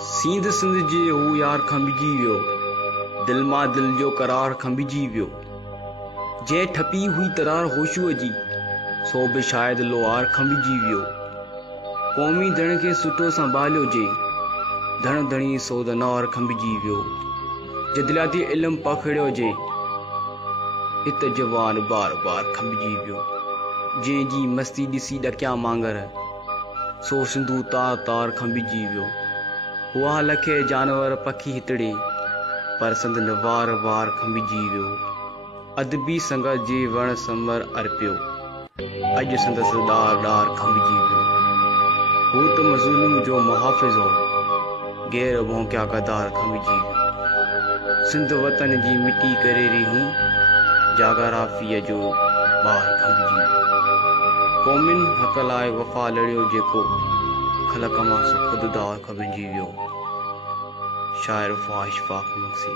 सींध सिंध जे हू यार खंबिजी वियो, दिल मां दिल जो करार खंबिजी वियो। जंहिं ठपी हुई तरार होशूअ जी, सो बि शायदि लोहार खंबिजी वियो। क़ौमी धण खे सुठो संभालियो जे, धण धणी सो दनार खंबिजी वियो। जदलियाती इल्म पखड़ियो जे, हित जवान बार बार खंबिजी वियो। जंहिंजी मस्ती ॾिसी ॾकिया मांगर, सो सिंधू तार तार खंबिजी वियो। हुआ लखे जानवर पखी हितड़े, पर संदन वार वार खंबिजी वियो। अदबी संगत जे वण समर अर्पियो, अॼु संदसि ॾार ॾार खंबिजी वियो। हू त मज़लूम जो मुहाफ़िज़ हो, गैर भौंकिया गदार खंबिजी वियो। सिंध वतन जी मिटी करे रिहूं, जागराफ़ीअ जो ॿार खंबिजी वियो। क़ौमिन हक़ लाइ वफ़ा लड़ियो जेको, ख़लक़ मां सो ख़ुदिदार खंबिजी वियो। शाइर फ़ाहिश फाक मक्सी।